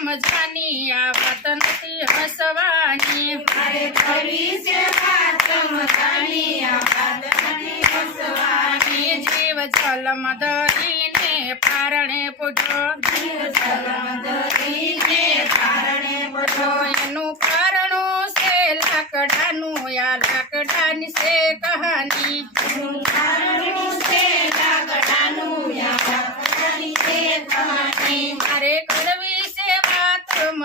મજાની આ વાત નથી હસવાની મારે કરવી છે વાત મજાની આ વાત નથી હસવાની જીવ જલમ ધરીને પારણે પૂજો જીવ જલમ ધરીને કારણે બધો એનું કારણું છે લાકડાનું આ લાકડાની છે કહાની એનું કારણું છે લાકડાનું યા લાકડાની છે કહાની મારે કરવી છે વાત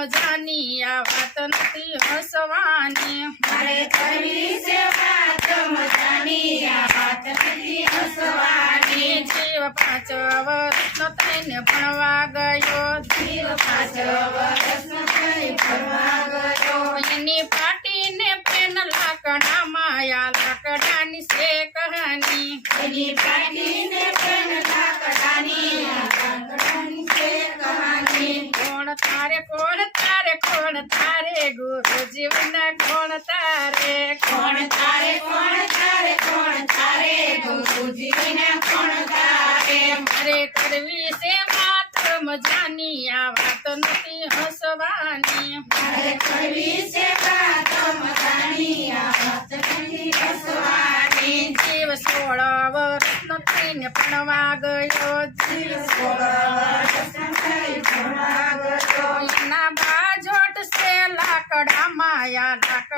મજાની આ વાત નથી હસવાની. મારે કરવી છે વાત મજાની આ વાત નથી હસવાની. જીવ પાંચ વર્ષનો થઈને ભણવા ગયો. જીવ પાંચ વર્ષનો થઈ ભણવા ગયો. એની પાટીને પેન લાકડામાં આ લાકડાની છે કહાની એની પાટીને પણ લાકડાની આ લાકડાની છે કહાની કોણ તારે કોણ તારે કોણ તારે ગુરુ જીવના કોણ તારે? કોણ તારે કોણ તારે કોણ તારે ગુરુજીના કોણ તારે? મારે કરવી છે માત્ર મજાની, આ વાત નથી હસવાની. મારે કરવી છે વાત, મજાની, આ વાત નથી હસવાની. જીવ સોળ વર્ષનો થઈને ભણવા ગયો જીવ સોળ વર્ષનો થઈ ભણવા ગયો એના બાજોટ છે લાકડામાં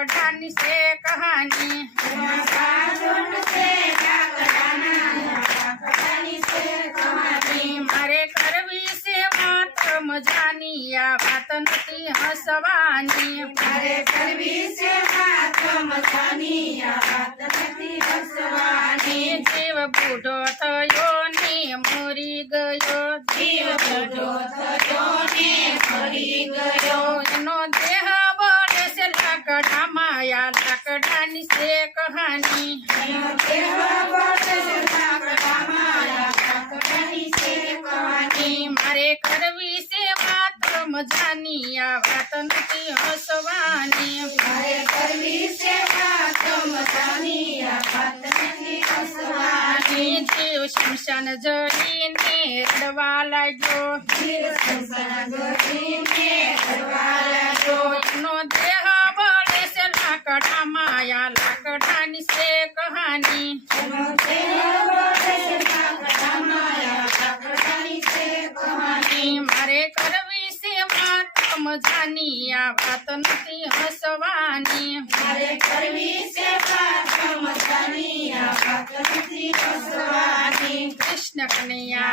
આ લાકડાની છે કહાની એમાં બાજોટ છે લાકડાના લાકડાની છે કહાની મારે કરવી છે માત્ર મજાની આ વાત નથી હસવાની મારે કરવી છે વાત મજાની આ વાત નથી હસવાની જીવ બુઢો થયો ને મરી ગયો જીવ બુઢો થયો ને મરી ગયો એનો દેહ બળે છે લાકડામાં આ से कहानी. મારે કરવી છે માત્ર મજાની આ વાત નથી હસવાની મારે કરવી છે વાત મજાની શમશાન જઈને રડવા લાગ્યો સંસાર ગરીને કરવા લાગ્યો. એનો દેહ બળે છે લાકડામાં આ લાકડાની છે કહાની. મારે કરવી છે માત્ર મજાની આ વાત નથી હસવાની મારે કરવી છે વાત મજાની આ વાત નથી હસવાની કૃષ્ણ કનૈયા